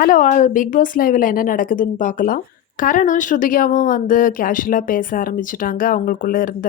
Hello all, big pass லைவில் என்ன நடக்குதுன்னு பார்க்கலாம். கரணும் ஸ்ருதிகாவும் வந்து கேஷுவலாக பேச ஆரம்பிச்சிட்டாங்க. அவங்களுக்குள்ள இருந்த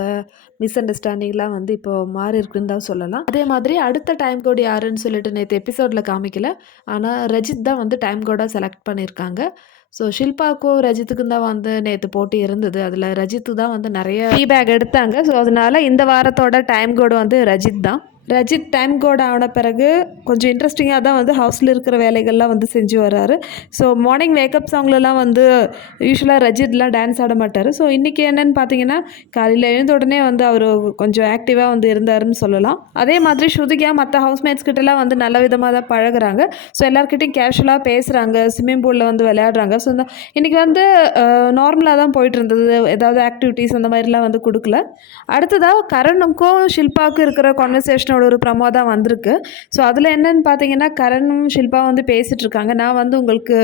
மிஸ் அண்டர்ஸ்டாண்டிங்லாம் வந்து இப்போ மாறி இருக்குன்னு தான் சொல்லலாம். அதே மாதிரி அடுத்த டைம் கோட் யாருன்னு சொல்லிட்டு நேற்று எபிசோடில் காமிக்கல. ஆனால் ரஜித் தான் வந்து டைம் கோடாக செலக்ட் பண்ணியிருக்காங்க. ஸோ ஷில்பாவுக்கும் ரஜித்துக்கும் தான் வந்து நேற்று போட்டி இருந்தது. அதில் ரஜித்து தான் வந்து நிறைய ஃபீட்பேக் எடுத்தாங்க. ஸோ அதனால இந்த வாரத்தோட டைம் கோடு வந்து ரஜித் தான். ரஜித் டைம் கோட் ஆன பிறகு கொஞ்சம் இன்ட்ரெஸ்டிங்காக தான் வந்து ஹவுஸில் இருக்கிற வேலைகள்லாம் வந்து செஞ்சு வர்றாரு. ஸோ மார்னிங் மேக்கப் சாங்லலாம் வந்து யூஸ்வலாக ரஜித்லாம் டான்ஸ் ஆட மாட்டார். ஸோ இன்றைக்கி என்னென்னு பார்த்தீங்கன்னா, காலையில் எழுந்த உடனே வந்து அவர் கொஞ்சம் ஆக்டிவாக வந்து இருந்தாருன்னு சொல்லலாம். அதே மாதிரி ஸ்ருதிகா மற்ற ஹவுஸ்மேட்ஸ் கிட்டலாம் வந்து நல்ல விதமாக தான் பழகுறாங்க. ஸோ எல்லாருக்கிட்டையும் கேஷுவலாக பேசுகிறாங்க, ஸ்விம்மிங் பூலில் வந்து விளையாடுறாங்க. ஸோ இன்றைக்கி வந்து நார்மலாக தான் போயிட்டு இருந்தது. ஏதாவது ஆக்டிவிட்டீஸ் அந்த மாதிரிலாம் வந்து கொடுக்கல. அடுத்ததாக கரணுக்கும் ஷில்பாவுக்கும் இருக்கிற கான்வர்சேஷனோட ஒரு ப்ரமோ தான் வந்திருக்கு. ஸோ அதில் என்னென்னு பார்த்தீங்கன்னா, கரணும் ஷில்பா வந்து பேசிகிட்டு இருக்காங்க. நான் வந்து உங்களுக்கு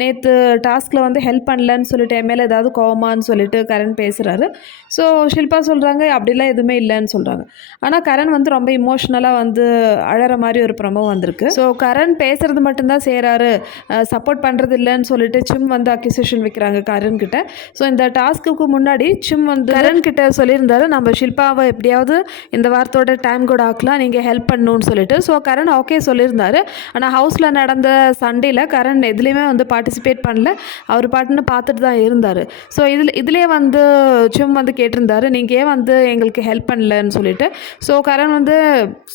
நேற்று டாஸ்கில் வந்து ஹெல்ப் பண்ணலன்னு சொல்லிட்டு என் மேலே ஏதாவது கோவமான்னு சொல்லிட்டு கரண் பேசுகிறாரு. ஸோ ஷில்பா சொல்கிறாங்க அப்படிலாம் எதுவுமே இல்லைன்னு சொல்கிறாங்க. ஆனால் கரண் வந்து ரொம்ப இமோஷ்னலாக வந்து அழற மாதிரி ஒரு ப்ரமோ வந்திருக்கு. ஸோ கரண் பேசுகிறது மட்டும்தான் செய்கிறாரு, சப்போர்ட் பண்ணுறது இல்லைன்னு சொல்லிட்டு சிம் வந்து அக்யூசேஷன் வைக்கிறாங்க கரண் கிட்ட. ஸோ இந்த டாஸ்க்கு முன்னாடி சிம் வந்து கரண் கிட்ட சொல்லியிருந்தாரு, நம்ம ஷில்பாவை எப்படியாவது இந்த வாரத்தோட டைம் கூட ஆக்கலாம், நீங்கள் ஹெல்ப் பண்ணணும்னு சொல்லிட்டு. ஸோ கரண் ஓகே சொல்லியிருந்தாரு. ஆனால் ஹவுஸில் நடந்த சண்டேல கரண் எதுலேயுமே வந்து பார்ட்டிசிபேட் பண்ணல. அவர் பாட்டுன்னு பார்த்துட்டு தான் இருந்தார். ஸோ இதுலேயே வந்து சிம் வந்து கேட்டிருந்தாரு, நீங்கள் ஏன் வந்து எங்களுக்கு ஹெல்ப் பண்ணலன்னு சொல்லிட்டு. ஸோ கரண் வந்து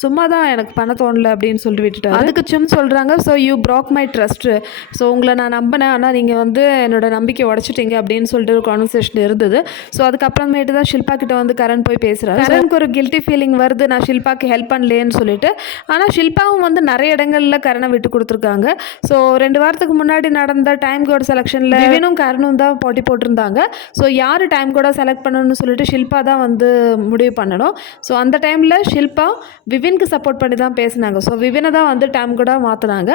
சும்மா தான் எனக்கு பண்ண தோணலை அப்படின்னு சொல்லிட்டு விட்டுட்டாரு. அதுக்கு சிம் சொல்கிறாங்க, so you broke my trust, so உங்களை நான் நம்பினேன், ஆனால் நீங்கள் வந்து என்னோட நம்பிக்கை உடச்சிட்டிங்க அப்படின்னு சொல்லிட்டு ஒரு கான்வர்சேஷன் இருந்தது. ஸோ அதுக்கப்புறமேட்டு தான் ஷில்பா கிட்ட வந்து கரண் போய் பேசுகிறாரு. கரனுக்கு ஒரு கில்ட்டி ஃபீலிங் வருது, நான் ஷில்பாக்கு ஹெல்ப் பண்ணலேன்னு சொல்லிட்டு. ஆனால் ஷில்பாவும் வந்து நிறைய இடங்களில் கரணை விட்டு கொடுத்துருக்காங்க. ஸோ 2 வாரத்துக்கு முன்னாடி நடந்த டைம் கோட் செலெக்ஷனில் விவினும் கரணும் தான் போட்டி போட்டிருந்தாங்க. ஸோ யார் டைம் கோடாக செலக்ட் பண்ணணும்னு சொல்லிட்டு ஷில்பா தான் வந்து முடிவு பண்ணணும். ஸோ அந்த டைமில் ஷில்பா விவினுக்கு சப்போர்ட் பண்ணி தான் பேசினாங்க. ஸோ விவினை தான் வந்து டைம் கோடாக மாற்றினாங்க.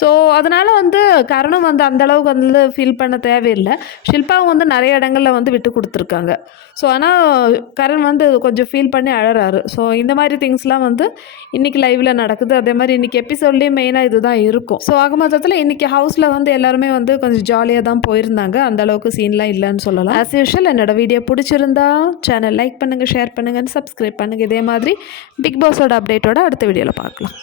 ஸோ அதனால் வந்து கரணும் வந்து அந்தளவுக்கு வந்து ஃபீல் பண்ண தேவையில்லை. ஷில்பாவும் வந்து நிறைய இடங்களில் வந்து விட்டு கொடுத்துருக்காங்க. ஸோ ஆனால் கரண் வந்து கொஞ்சம் ஃபீல் பண்ணி அழறாரு. ஸோ இந்த மாதிரி திங்ஸ்லாம் வந்து இன்றைக்கி லைவில் நடக்குது. அதே மாதிரி இன்றைக்கி எபிசோட்லேயே மெயினாக இது தான் இருக்கும். ஸோ ஆக மொத்தத்தில் இன்றைக்கி ஹவுஸில் வந்து எல்லாருமே வந்து கொஞ்சம் ஜாலியாக தான் போயிருந்தாங்க. அந்த அளவுக்கு சீன்லாம் இல்லைன்னு சொல்லலாம். ஆஸ் யூஷுவல் என்னோட வீடியோ பிடிச்சிருந்தா சேனல் லைக் பண்ணுங்கள், ஷேர் பண்ணுங்கள், சப்ஸ்கிரைப் பண்ணுங்கள். இதே மாதிரி பிக் பாஸோட அப்டேட்டோட அடுத்த வீடியோவில் பார்க்கலாம்.